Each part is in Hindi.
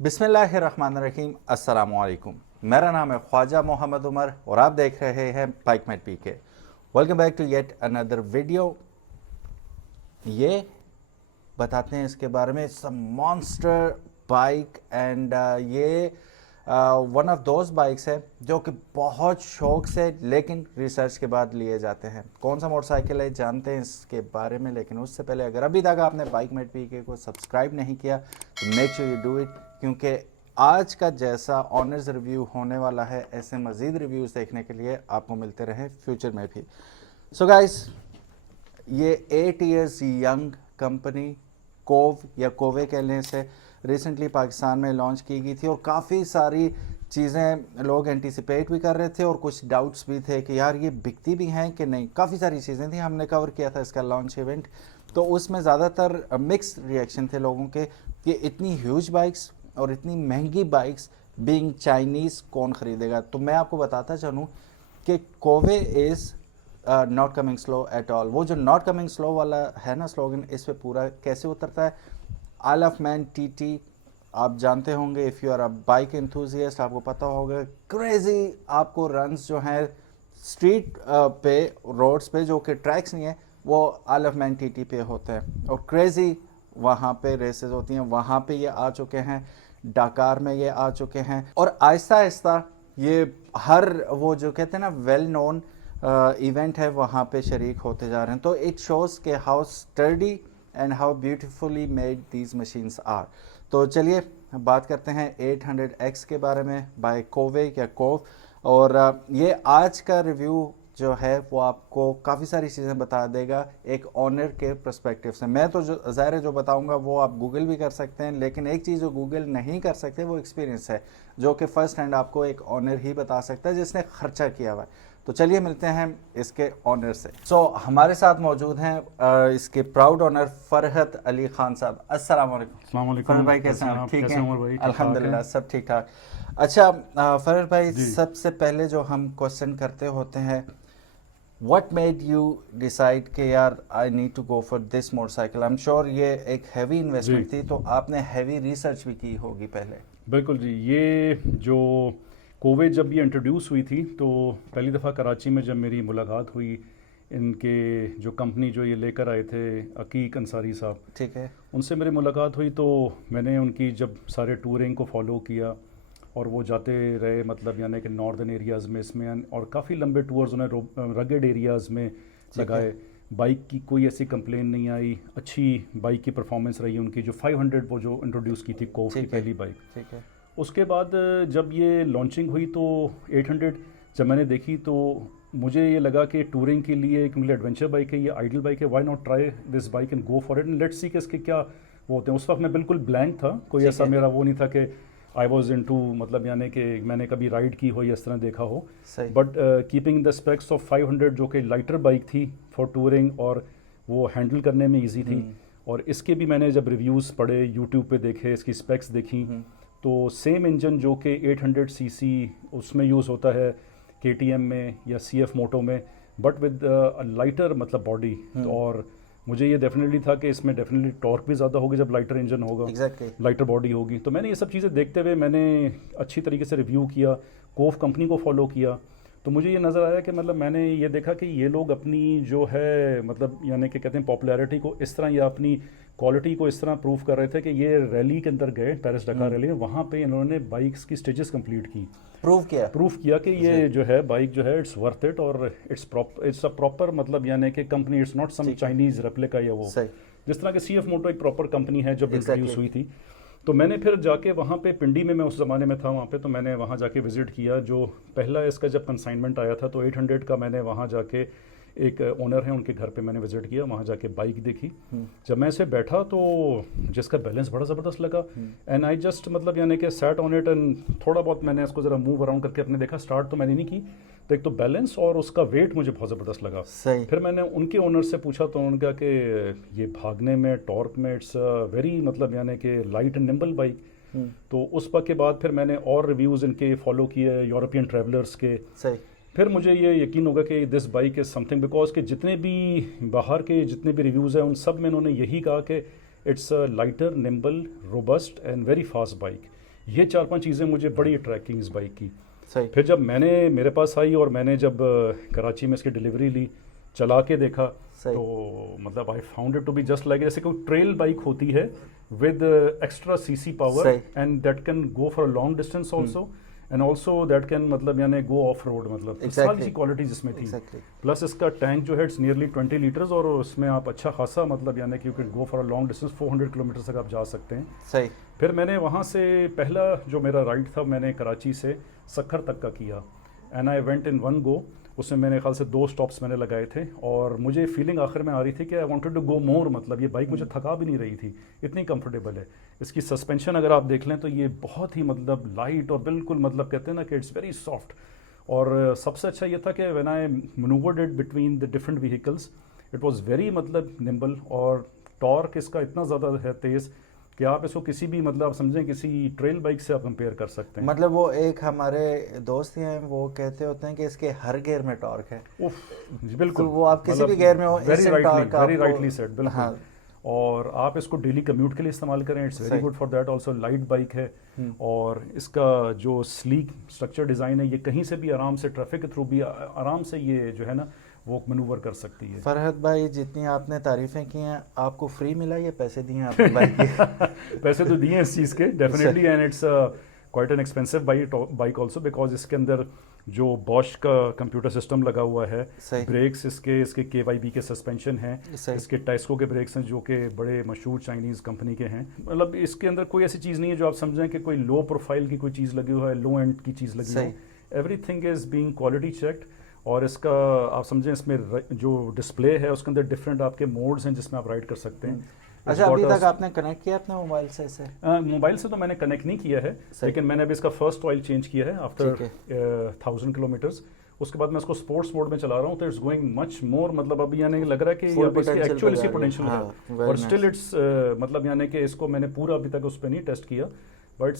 बिस्मिल्लाहिर्रहमानिर्रहीम, अस्सलामुअलैकुम। मेरा नाम है ख्वाजा मोहम्मद उमर और आप देख रहे हैं Bikemate PK. Welcome back to yet another video. ये बताते हैं इसके बारे में, it's a monster bike and ये वन ऑफ दोज बाइक्स है जो कि बहुत शौक से लेकिन रिसर्च के बाद लिए जाते हैं। कौन सा मोटरसाइकिल है जानते हैं इसके बारे में, लेकिन उससे पहले अगर अभी तक आपने बाइकमेट पीके को सब्सक्राइब नहीं किया तो make sure you do it, क्योंकि आज का जैसा ऑनर्स रिव्यू होने वाला है ऐसे मज़ीद रिव्यूज़ देखने के लिए आपको मिलते रहे फ्यूचर में भी। सो गाइस, ये 8 ईयर्स यंग कंपनी कोव या कोवे कहने से रिसेंटली पाकिस्तान में लॉन्च की गई थी और काफ़ी सारी चीज़ें लोग एंटिसिपेट भी कर रहे थे और कुछ डाउट्स भी थे कि यार ये बिकती भी हैं कि नहीं। काफ़ी सारी चीज़ें थी, हमने कवर किया था इसका लॉन्च इवेंट, तो उसमें ज़्यादातर मिक्स रिएक्शन थे लोगों के कि इतनी ह्यूज बाइक्स और इतनी महंगी बाइक्स बीइंग चाइनीज़ कौन ख़रीदेगा। तो मैं आपको बताता चलूँ कि Kove is not coming slow at all. वो जो नॉट कमिंग स्लो वाला है ना स्लोगन, इस पे पूरा कैसे उतरता है। आइल ऑफ मैन टीटी आप जानते होंगे, if you are a bike enthusiast आपको पता होगा। क्रेजी आपको रन्स जो हैं स्ट्रीट पे रोड्स पे जो कि ट्रैक्स नहीं है वो आइल ऑफ मैन टीटी पे होते हैं और क्रेजी वहाँ पे रेसेस होती हैं। वहाँ पे ये आ चुके हैं, डाकार में ये आ चुके हैं और आहिस्ता आहिस्ता ये हर वो जो कहते हैं ना वेल नोन इवेंट है वहाँ पे शरीक होते जा रहे हैं। तो इट शोज़ के how sturdy and how beautifully made these machines are. तो चलिए बात करते हैं 800X के बारे में बाय कोवे या कोव। और ये आज का रिव्यू जो है वो आपको काफ़ी सारी चीज़ें बता देगा एक ऑनर के पर्सपेक्टिव से। मैं तो जो ज़ाहिर है जो बताऊंगा वो आप गूगल भी कर सकते हैं, लेकिन एक चीज़ जो गूगल नहीं कर सकते वो एक्सपीरियंस है जो कि फ़र्स्ट हैंड आपको एक ऑनर ही बता सकता है जिसने खर्चा किया हुआ है। तो चलिए मिलते हैं इसके ऑनर से। सो हमारे साथ मौजूद हैं इसके प्राउड ऑनर फरहत अली खान साहब। अस्सलाम वालेकुम फरहत भाई, कैसे हैं? ठीक है, अल्हम्दुलिल्लाह सब ठीक ठाक। अच्छा फरहत भाई, सबसे पहले जो हम क्वेश्चन करते होते हैं, व्हाट मेड यू डिसाइड कि यार I need to go for this motorcycle. I am sure ये एक हैवी इन्वेस्टमेंट थी, तो आपने हैवी रिसर्च भी की होगी पहले। बिल्कुल जी। ये जो कोविड जब ये इंट्रोड्यूस हुई थी तो पहली दफ़ा कराची में जब मेरी मुलाकात हुई, इनके जो कंपनी जो ये लेकर आए थे अकीक अंसारी साहब, ठीक है, उनसे मेरी मुलाकात हुई तो मैंने उनकी जब सारे टूरिंग को फॉलो किया और वो जाते रहे, मतलब यानी कि नॉर्दर्न एरियाज़ में इसमें, और काफ़ी लंबे टूर्स उन्हें रगेड एरियाज़ में लगाए। बाइक की कोई ऐसी कंप्लेन नहीं आई, अच्छी बाइक की परफॉर्मेंस रही उनकी। जो 500 वो जो इंट्रोड्यूस की थी कोव की पहली बाइक, ठीक है। उसके बाद जब ये लॉन्चिंग हुई तो 800 जब मैंने देखी तो मुझे ये लगा कि टूरिंग के लिए, क्योंकि एडवेंचर बाइक है, ये आइडल बाइक है, why not try this bike and go for it and let's see कि इसके क्या वो होते हैं। उस वक्त मैं बिल्कुल ब्लैंक था, कोई ऐसा मेरा वो नहीं था कि आई वॉज इन टू, मतलब यानी कि मैंने कभी राइड की हो या इस तरह देखा हो। But keeping the specs of 500 जो कि लाइटर बाइक थी फॉर टूरिंग और वो हैंडल करने में ईजी थी। और इसके भी मैंने जब रिव्यूज़ पढ़े, यूट्यूब पे देखे, इसकी स्पेक्स देखी, तो सेम इंजन जो कि 800 सीसी उसमें यूज़ होता है KTM में या CF मोटो में, बट विद लाइटर मतलब बॉडी। और मुझे ये डेफिनेटली था कि इसमें डेफिनेटली टॉर्क भी ज़्यादा होगी जब लाइटर इंजन होगा, लाइटर बॉडी होगी। तो मैंने ये सब चीज़ें देखते हुए मैंने अच्छी तरीके से रिव्यू किया, कोव कंपनी को फॉलो किया। तो मुझे ये नज़र आया कि मतलब मैंने ये देखा कि ये लोग अपनी जो है मतलब यानी कि कहते हैं पॉपुलैरिटी को इस तरह या अपनी क्वालिटी को इस तरह प्रूव कर रहे थे कि ये रैली के अंदर गए, पेरिस डकार रैली में, वहाँ पे इन्होंने बाइक्स की स्टेजेस कंप्लीट की, प्रूव किया कि ये जो है बाइक जो है इट्स वर्थ इट और इट्स अ प्रॉपर, मतलब यानी कि company, it's not some Chinese replica या वो, जिस तरह के CF मोटो एक प्रॉपर कंपनी है जब इंट्रोड्यूस हुई थी। तो मैंने फिर जाके वहाँ पे पिंडी में, मैं उस ज़माने में था वहाँ पे, तो मैंने वहाँ जाके विज़िट किया। जो पहला इसका जब कंसाइनमेंट आया था तो 800 का मैंने वहाँ जाके, एक ओनर है उनके घर पे मैंने विज़िट किया, वहाँ जाके बाइक देखी। जब मैं इसे बैठा तो जिसका बैलेंस बड़ा ज़बरदस्त लगा एंड आई जस्ट मतलब यानी कि सैट ऑन इट एंड थोड़ा बहुत मैंने इसको ज़रा मूव अराउंड करके अपने देखा। स्टार्ट तो मैंने नहीं की, तो एक तो बैलेंस और उसका वेट मुझे बहुत ज़बरदस्त लगा। फिर मैंने उनके ओनर से पूछा तो उन्होंने कहा कि ये भागने में, टॉर्क में इट्स वेरी मतलब यानी कि लाइट एंड निम्बल बाइक। तो उस वक्त के बाद फिर मैंने और रिव्यूज़ इनके फॉलो किए यूरोपियन ट्रैवलर्स के। फिर मुझे ये यकीन होगा कि this bike is something, because के जितने भी बाहर के जितने भी रिव्यूज़ हैं उन सब में इन्होंने यही कहा कि it's a lighter, nimble, robust and very fast bike. ये 4-5 चीज़ें मुझे बड़ी अट्रैक्ट की इस बाइक की। सही। फिर जब मेरे पास आई और मैंने जब कराची में इसकी डिलीवरी ली, चला के देखा, सही। तो मतलब I found it to be just like जैसे कोई ट्रेल बाइक होती है विद एक्स्ट्रा सीसी पावर सही। And that can go for a long distance also and also that can मतलब यानी गो ऑफ रोड, मतलब सारी सी क्वालिटी जिसमें थी। Exactly. प्लस इसका टैंक जो है इट्स नियरली 20 लीटर्स और उसमें आप अच्छा खासा मतलब यानी कि you can go for a long distance, 400 kilometre तक आप जा सकते हैं। सही। फिर मैंने वहाँ से पहला जो मेरा राइड था मैंने कराची से सक्खर तक का किया and I went in one go. उसमें मेरे ख्याल से 2 स्टॉप्स मैंने लगाए थे और मुझे फीलिंग आखिर में आ रही थी कि आई वांटेड टू गो मोर, मतलब ये बाइक मुझे थका भी नहीं रही थी, इतनी कंफर्टेबल है। इसकी सस्पेंशन अगर आप देख लें तो ये बहुत ही मतलब लाइट और बिल्कुल मतलब कहते हैं ना कि इट्स वेरी सॉफ्ट। और सबसे अच्छा ये था कि when I manoeuvred it between the different vehicles it was very मतलब निम्बल और टॉर्क इसका इतना ज़्यादा है तेज़ कि आप इसको किसी भी मतलब आप समझें किसी ट्रेल बाइक से आप कंपेयर कर सकते हैं। मतलब वो एक हमारे दोस्त हैं वो कहते होते हैं कि इसके हर गियर में टॉर्क है। उफ जी बिल्कुल, तो वो आप किसी भी गियर में हो वेरी instant torque वेरी आपको- राइटली सेड, बिल्कुल। हाँ। और आप इसको डेली कम्यूट के लिए इस्तेमाल करें, इट्स वेरी सही। Good for that also. Light bike है और इसका जो स्लीक स्ट्रक्चर डिज़ाइन है ये कहीं से भी आराम से ट्रैफिक के थ्रू भी आराम से ये जो है ना वो मनूवर कर सकती है। फरहत भाई जितनी आपने तारीफें की हैं आपको फ्री मिला या पैसे दिए हैं आपने बाइक के? पैसे तो दिए हैं इस चीज़ के definitely and it's quite an expensive bike also because इसके अंदर जो बॉश का कंप्यूटर सिस्टम लगा हुआ है, सही। ब्रेक्स इसके KYB के सस्पेंशन हैं, सही। इसके टाइस्को के ब्रेक्स हैं जो कि बड़े मशहूर चाइनीज़ कंपनी के हैं। मतलब इसके अंदर कोई ऐसी चीज़ नहीं है जो आप समझें कि कोई लो प्रोफाइल की कोई चीज़ लगी हुई है, लो एंड की चीज़ लगी सही। हो। Everything is being quality checked. और इसका आप समझें इसमें जो डिस्प्ले है उसके अंदर डिफरेंट आपके मोड्स हैं जिसमें आप राइड कर सकते हैं। अच्छा अभी तक आपने कनेक्ट किया अपने मोबाइल से इसे? मोबाइल से तो मैंने कनेक्ट नहीं किया है, लेकिन मैंने अभी इसका फर्स्ट ऑयल चेंज किया है आफ्टर 1000 किलोमीटर्स। उसके बाद मैं इसको स्पोर्ट्स मोड में चला रहा हूँ तो इट्स गोइंग मच मोर, मतलब अभी यानी लग रहा है कि अब इसकी एक्चुअल इसकी पोटेंशियल है और स्टिल इट्स मतलब यानी कि इसको मैंने पूरा अभी तक उस पर नहीं टेस्ट किया, बट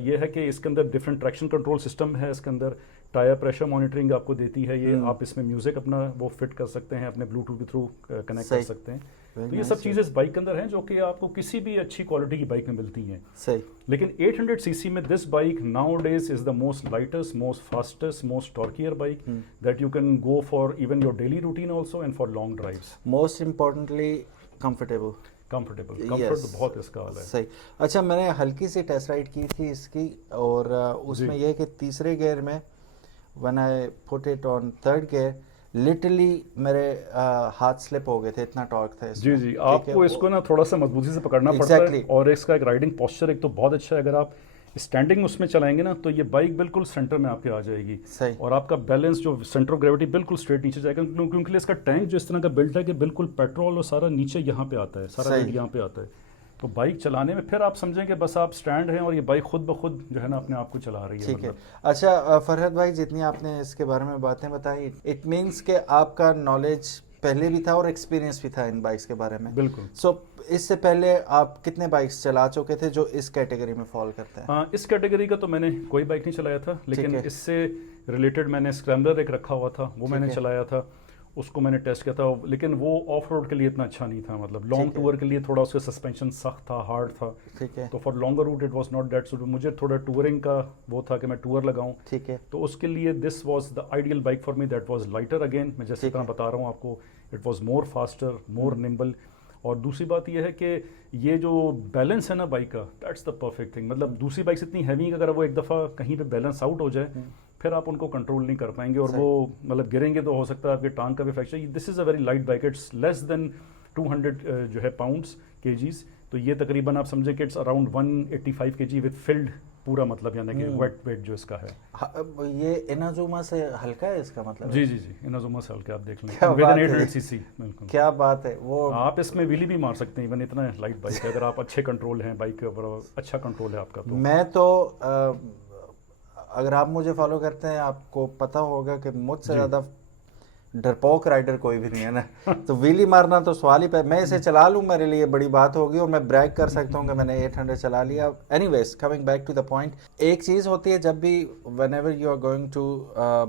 ये है कि इसके अंदर डिफरेंट ट्रैक्शन कंट्रोल सिस्टम है, इसके अंदर टायर प्रेशर मॉनिटरिंग आपको देती है ये, आप इसमें म्यूजिक अपना वो फिट कर सकते हैं, अपने ब्लूटूथ के थ्रू कनेक्ट कर सकते हैं। तो ये सब चीज़ें इस बाइक के अंदर हैं जो कि आपको किसी भी अच्छी क्वालिटी की बाइक में मिलती हैं। सही। लेकिन 800 सीसी में this bike nowadays is the most lightest, most fastest, most torquier bike that you can go for even your daily routine also and for long drives. Most importantly comfortable. Comfortable comfort तो बहुत इसका हाल है। सही। अच्छा मैंने हल्की सी टेस्ट राइड की थी इसकी और उसमें यह कि तीसरे गियर में when I put it on third gear literally मेरे हाथ स्लिप हो गए थे, इतना टॉर्क था इसमें। जी आपको इसको ना थोड़ा सा मजबूती से पकड़ना पड़ता है और इसका एक राइडिंग पोस्चर एक तो बहुत अच्छा है। अगर आप स्टैंडिंग उसमें चलाएंगे ना तो ये बाइक बिल्कुल सेंटर में आपके आ जाएगी। सही। और आपका बैलेंस जो सेंटर ऑफ ग्रेविटी बिल्कुल स्ट्रेट नीचे जाएगा क्योंकि इसका टैंक जो इस तरह का बिल्ट है कि बिल्कुल पेट्रोल और सारा नीचे यहाँ पे आता है, सारा वेट यहाँ पे आता है। तो बाइक चलाने में फिर आप समझें कि बस आप स्टैंड हैं और ये बाइक खुद ब खुद जो है ना अपने आप को चला रही है। ठीक है। अच्छा फरहत भाई जितनी आपने इसके बारे में बातें बताई इट मीन्स कि आपका नॉलेज पहले भी था और एक्सपीरियंस भी था इन बाइक्स के बारे में। बिल्कुल। सो इससे पहले आप कितने बाइक्स चला चुके थे जो इस कैटेगरी में फॉल करते हैं? हाँ, इस कैटेगरी का तो मैंने कोई बाइक नहीं चलाया था, लेकिन इससे रिलेटेड मैंने स्क्रैम्बलर एक रखा हुआ था, वो मैंने चलाया था, उसको मैंने टेस्ट किया था, लेकिन वो ऑफ रोड के लिए इतना अच्छा नहीं था। मतलब लॉन्ग टूर के लिए थोड़ा उसका सस्पेंशन सख्त था, हार्ड था। ठीक है। तो for longer route it was not that suitable. मुझे थोड़ा टूरिंग का वो था कि मैं टूर लगाऊं। ठीक है। तो उसके लिए this was the ideal bike for me, that was lighter again, मैं जैसे तरह बता रहा हूँ आपको, it was more faster, more nimble. और दूसरी बात यह है कि ये जो बैलेंस है ना बाइक का, दैट्स द परफेक्ट थिंग। मतलब दूसरी बाइक इतनी हैवी कि अगर वो एक दफ़ा कहीं पे बैलेंस आउट हो जाए फिर आप उनको कंट्रोल नहीं कर पाएंगे और वो मतलब गिरेंगे तो हो सकता है आपके टांग का भी fracture. This is a very light bike, it's less than 200 जो है पाउंड्स केजीज। तो ये तकरीबन आप समझे कि it's around 185 KG with field पूरा, मतलब यानी कि वेट वेट जो इसका है। ये इनाजुमा से हल्का है इसका मतलब? जी इनाजुमा से हल्का, आप देख लें। क्या बात है। 800 सीसी। बिल्कुल क्या बात है। वो आप इसमें व्हीली भी मार सकते हैं, इवन इतना लाइट बाइक है। अगर आप अच्छे कंट्रोल हैं बाइक के ऊपर, अच्छा कंट्रोल है आपका तो। मैं तो अगर आप मुझे फॉलो करते हैं आपको पता होगा कि मुझसे ज़्यादा डरपोक राइडर कोई भी नहीं है ना। तो व्हीली मारना तो सवाल ही मैं इसे चला लूँ मेरे लिए बड़ी बात होगी और मैं ब्रैग कर सकता हूँ कि मैंने 800 चला लिया। Anyways coming back to the point, एक चीज़ होती है जब भी whenever you are going to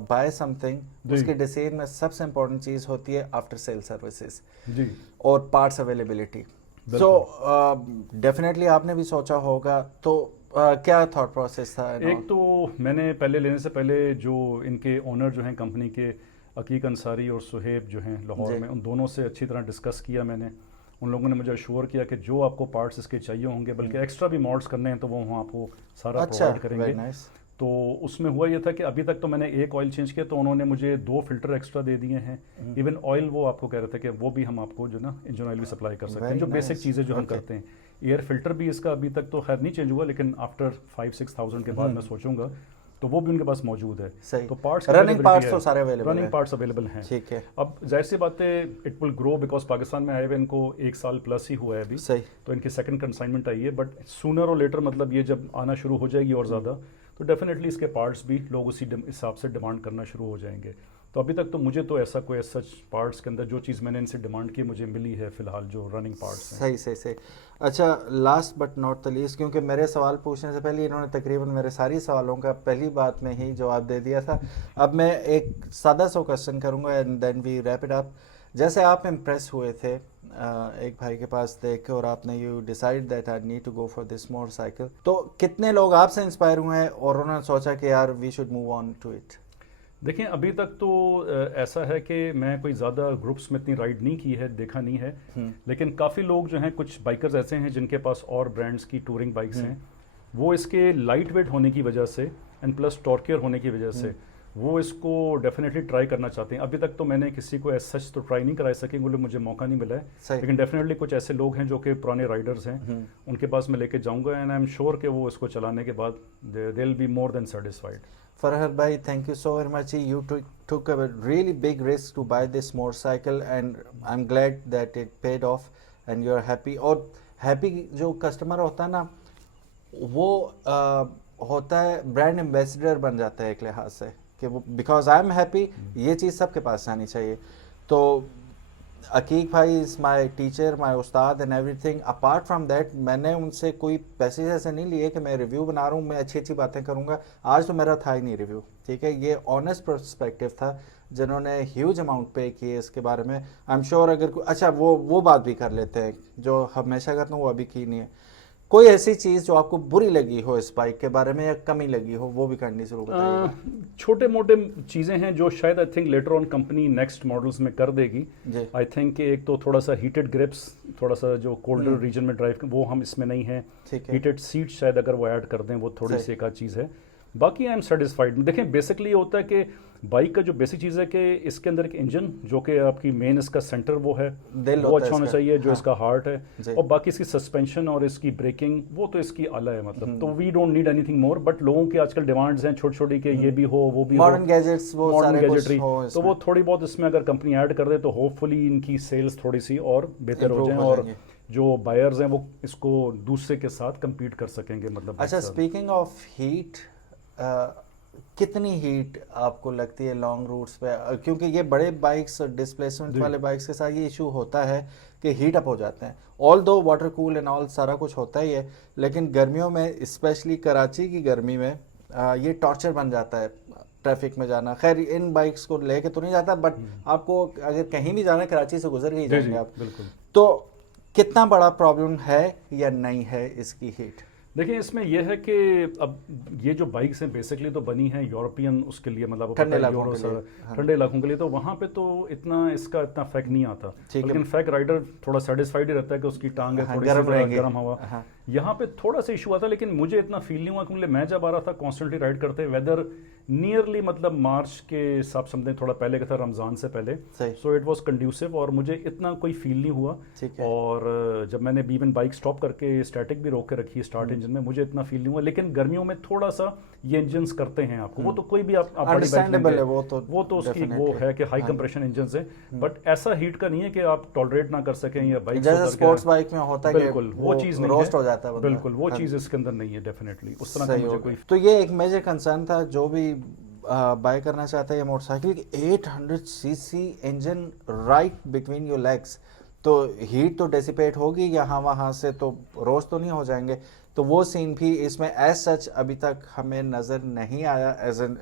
buy something उसके डिसीजन में सबसे इंपॉर्टेंट चीज़ होती है आफ्टर सेल सर्विसेज जी और पार्ट्स अवेलेबिलिटी। सो डेफिनेटली आपने भी सोचा होगा तो क्या थॉट प्रोसेस था एक तो मैंने पहले लेने से पहले जो इनके ओनर जो हैं कंपनी के, अकीक अंसारी और सुहेब जो हैं लाहौर जी। में, उन दोनों से अच्छी तरह डिस्कस किया मैंने। उन लोगों ने मुझे अश्योर किया कि जो आपको पार्ट्स इसके चाहिए होंगे, बल्कि एक्स्ट्रा भी मॉड्स करने हैं तो वो वहाँ आपको सारा अच्छा, प्रोवाइड करेंगे। Very nice. तो उसमें हुआ ये था कि अभी तक तो मैंने एक ऑयल चेंज किया, तो उन्होंने मुझे 2 फिल्टर एक्स्ट्रा दे दिए हैं। इवन ऑयल वो आपको कह रहे थे कि वो भी हम आपको जो ना इंजन ऑयल भी सप्लाई कर सकते हैं, Very जो बेसिक nice. चीज़ें जो हम Okay. करते हैं। एयर फिल्टर भी इसका अभी तक तो खैर नहीं चेंज हुआ, लेकिन आफ्टर 5-6 थाउजेंड के बाद मैं सोचूंगा, तो वो भी उनके पास मौजूद है। सही। तो पार्ट्स रनिंग पार्ट्स तो सारे अवेलेबल रनिंग हैं। पार्ट्स अवेलेबल हैं। ठीक है। अब जाहिर सी बात है it will grow, because Pakistan में आए हुए इनको 1 साल प्लस ही हुआ है अभी। सही। तो इनकी सेकंड कंसाइनमेंट आई है, बट सूनर और लेटर मतलब ये जब आना शुरू हो जाएगी और ज़्यादा, तो डेफिनेटली इसके पार्ट्स भी लोग उसी हिसाब से डिमांड करना शुरू हो जाएंगे। तो अभी तक तो मुझे तो ऐसा कोई सच पार्ट्स के अंदर जो चीज़ मैंने इनसे डिमांड की मुझे मिली है फिलहाल, जो रनिंग पार्ट्स हैं। सही सही सही। अच्छा, last but not the least, क्योंकि मेरे सवाल पूछने से पहले इन्होंने तकरीबन मेरे सारी सवालों का पहली बात में ही जवाब दे दिया था। अब मैं एक सादा सा क्वेश्चन करूंगा and then we wrap it up. जैसे आप इम्प्रेस हुए थे एक भाई के पास देख के और आपने you decide that I need to go for this motorcycle, तो कितने लोग आपसे इंस्पायर हुए हैं और उन्होंने सोचा कि यार we should move on to it? देखिए अभी तक तो ऐसा है कि मैं कोई ज़्यादा ग्रुप्स में इतनी राइड नहीं की है, देखा नहीं है, लेकिन काफ़ी लोग जो हैं, कुछ बाइकर्स ऐसे हैं जिनके पास और ब्रांड्स की टूरिंग बाइक्स हैं, वो इसके लाइट वेट होने की वजह से एंड प्लस टॉर्कियर होने की वजह से वो इसको डेफिनेटली ट्राई करना चाहते हैं। अभी तक तो मैंने किसी को ऐसा सच तो ट्राई नहीं करा सके, बोले मुझे मौका नहीं मिला है, लेकिन डेफिनेटली कुछ ऐसे लोग हैं जो कि पुराने राइडर्स हैं, उनके पास मैं लेके जाऊंगा एंड आई एम श्योर कि वो इसको चलाने के बाद they will be more than satisfied. Farhad bhai, thank you so very much. You took a really big risk to buy this motorcycle and I'm glad that it paid off and you're happy. और happy जो customer होता है ना, वो होता है ब्रांड एम्बेसडर बन जाता है एक लिहाज से, कि वो बिकॉज आई एम हैप्पी, ये चीज़ सबके पास आनी चाहिए। तो अकीक भाई is my teacher, my Ustad and everything. Apart from that मैंने उनसे कोई पैसे जैसे नहीं लिए कि मैं रिव्यू बना रहा हूँ, मैं अच्छी अच्छी बातें करूँगा। आज तो मेरा था ही नहीं रिव्यू, ठीक है, ये ऑनेस्ट पर्सपेक्टिव था। जिन्होंने ह्यूज अमाउंट पे किए इसके बारे में, आई एम श्योर अगर अच्छा वो बात भी कर लेते हैं जो हमेशा करता हूँ, वो अभी की नहीं है। कोई ऐसी चीज़ जो आपको बुरी लगी हो इस बाइक के बारे में या कमी लगी हो, वो भी करनी शुरू बताइएगा। छोटे मोटे चीज़ें हैं जो शायद I think later on company next models में कर देगी। आई थिंक कि एक तो थोड़ा सा हीटेड ग्रिप्स, थोड़ा सा जो कोल्डर रीजन में ड्राइव, वो हम इसमें नहीं है। हीटेड सीट शायद अगर वो ऐड कर दें, वो थोड़ी सी एक आध चीज़ है। बाकी आई एम सेटिस्फाइड। देखें बेसिकली होता है कि बाइक का जो बेसिक चीज़ है कि इसके अंदर एक इंजन जो कि आपकी मेन इसका सेंटर वो है, वो अच्छा होना चाहिए, जो इसका हार्ट है, और बाकी इसकी सस्पेंशन और इसकी ब्रेकिंग वो तो इसकी आला है, मतलब तो we don't need anything more. But लोगों की आजकल डिमांड्स हैं छोटी छोटी के ये भी हो, वो भी मॉडर्न गैजेट्स, वो मॉडर्न सारे गैजेटरी, हो, तो वो थोड़ी बहुत इसमें अगर कंपनी ऐड कर दे तो होपफुली इनकी सेल्स थोड़ी सी और बेहतर हो जाए और जो बायर्स हैं वो इसको दूसरे के साथ कम्पीट कर सकेंगे, मतलब। अच्छा, स्पीकिंग ऑफ हीट, कितनी हीट आपको लगती है लॉन्ग रूट्स पे? क्योंकि ये बड़े बाइक्स, डिस्प्लेसमेंट वाले बाइक्स के साथ ये इशू होता है कि हीट अप हो जाते हैं। ऑल दो वाटर कूल एंड ऑल सारा कुछ होता ही है, लेकिन गर्मियों में, स्पेशली कराची की गर्मी में, ये टॉर्चर बन जाता है ट्रैफिक में जाना। खैर इन बाइक्स को लेके तो नहीं जाता, बट आपको अगर कहीं भी जाना है कराची से गुजर के ही जाएंगे आप। तो कितना बड़ा प्रॉब्लम है या नहीं है इसकी हीट? देखिए इसमें यह है कि अब ये जो बाइक्स हैं बेसिकली तो बनी हैं यूरोपियन उसके लिए, मतलब ठंडे इलाकों के लिए, तो वहाँ पे तो इतना इसका इतना फैक्ट नहीं आता, लेकिन फैक्ट राइडर थोड़ा सेटिस्फाइड ही रहता है कि उसकी टांग है थोड़ी सी गर्म हवा। यहाँ पे थोड़ा सा इशू आता, लेकिन मुझे इतना फील नहीं हुआ, क्योंकि मैं जब आ रहा था कॉन्स्टेंटली राइड करते, वेदर नियरली मतलब मार्च के हिसाब से थोड़ा पहले का था, रमज़ान से पहले, सो इट वाज कंड्यूसिव और मुझे इतना कोई फील नहीं हुआ। और जब मैंने इवन बाइक स्टॉप करके स्टैटिक भी रोक के रखी स्टार्ट इंजन में, मुझे इतना फील नहीं हुआ। लेकिन गर्मियों में थोड़ा सा ये इंजन्स करते हैं आपको, वो तो कोई भी आप बड़ी बाइक, वो तो उसकी वो है कि हाई कंप्रेशन इंजन है, बट ऐसा हीट का नहीं है कि आप टॉलरेट ना कर सकें या बाइक जैसे स्पोर्ट्स बाइक में होता है, बिल्कुल वो चीज़ नहीं रोस्ट हो जाता है, बिल्कुल वो चीज़ इसके अंदर नहीं है डेफिनेटली उस तरह का मुझे कोई। तो ये एक मेजर कंसर्न था जो भी बाय करना चाहता है ये motorcycle, 800 CC engine right between your legs, तो हीट तो डेसिपेट होगी यहाँ वहाँ से, तो रोस्ट तो नहीं हो जाएंगे। तो वो सीन भी इसमें एज सच अभी तक हमें नज़र नहीं आया, एज एन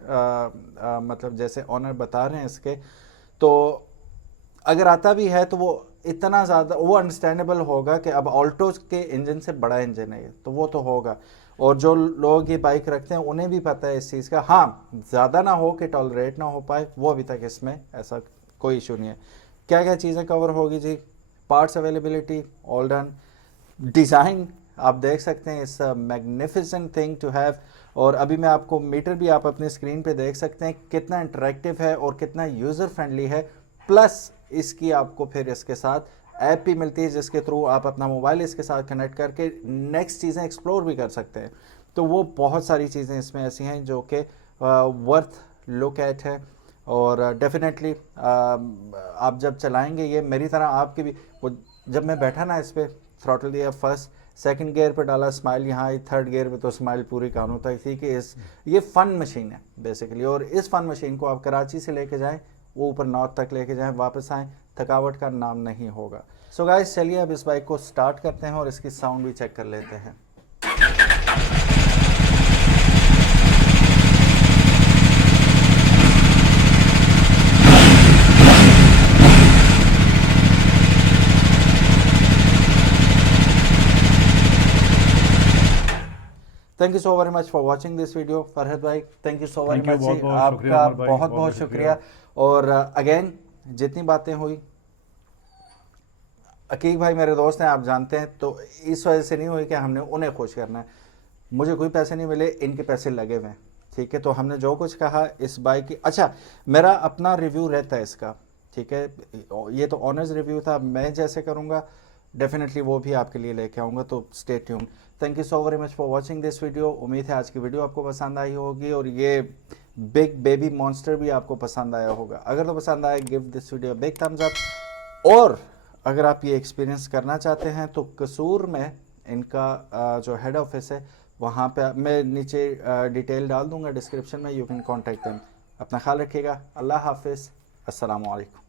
मतलब जैसे ऑनर बता रहे हैं इसके। तो अगर आता भी है तो वो इतना ज़्यादा वो अंडरस्टैंडेबल होगा कि अब ऑल्टो के इंजन से बड़ा इंजन है, तो वो तो होगा। और जो लोग ये बाइक रखते हैं उन्हें भी पता है इस चीज़ का। हाँ, ज़्यादा ना हो कि टॉलरेट ना हो पाए, वो अभी तक इसमें ऐसा कोई इशू नहीं है। क्या क्या चीज़ें कवर होगी जी? Parts availability all done, design आप देख सकते हैं, it's a magnificent thing to have. और अभी मैं आपको मीटर भी आप अपनी स्क्रीन पे देख सकते हैं कितना इंटरेक्टिव है और कितना यूज़र फ्रेंडली है। प्लस इसकी आपको फिर इसके साथ ऐप भी मिलती है जिसके थ्रू आप अपना मोबाइल इसके साथ कनेक्ट करके नेक्स्ट चीज़ें एक्सप्लोर भी कर सकते हैं। तो वो बहुत सारी चीज़ें इसमें ऐसी हैं जो कि वर्थ लुक एट है। और डेफिनेटली आप जब चलाएंगे ये मेरी तरह आपकी भी, वो जब मैं बैठा ना इस पर थ्रॉटल दिया, फर्स्ट सेकंड गियर पे डाला, स्माइल यहाँ आई, थर्ड गियर पे तो स्माइल पूरी कानों तक थी कि ये फ़न मशीन है बेसिकली। और इस फ़न मशीन को आप कराची से लेके जाएं, वो ऊपर नॉर्थ तक लेके जाएं, वापस आएँ, थकावट का नाम नहीं होगा। सो गाइस, चलिए अब इस बाइक को स्टार्ट करते हैं और इसकी साउंड भी चेक कर लेते हैं। Thank you so very much for watching this video. Farhad भाई, thank you so very Thank you, much जी, बहुत-बहुत शुक्रिया आपका उमर भाई, बहुत बहुत बहुत-बहुत शुक्रिया। और अगेन जितनी बातें हुई, अकीक भाई मेरे दोस्त हैं, आप जानते हैं, तो इस वजह से नहीं हुई कि हमने उन्हें खुश करना है। मुझे कोई पैसे नहीं मिले, इनके पैसे लगे हुए हैं, ठीक है। तो हमने जो कुछ कहा इस बाइक की, अच्छा मेरा अपना रिव्यू रहता है इसका, ठीक है। ये तो ऑनर्स रिव्यू था, मैं जैसे करूँगा डेफिनेटली वो भी आपके लिए लेके आऊँगा, तो stay tune. Thank you so very much for watching this video. उम्मीद है आज की वीडियो आपको पसंद आई होगी और ये बिग बेबी मॉन्स्टर भी आपको पसंद आया होगा। अगर तो पसंद आए, give this video big thumbs up. और अगर आप ये एक्सपीरियंस करना चाहते हैं तो कसूर में इनका जो हेड ऑफिस है, वहाँ पे मैं नीचे डिटेल डाल दूँगा डिस्क्रिप्शन में, यू कैन कॉन्टैक्ट देम। अपना ख्याल रखिएगा। अल्लाह हाफिज़, अस्सलामु अलैकुम।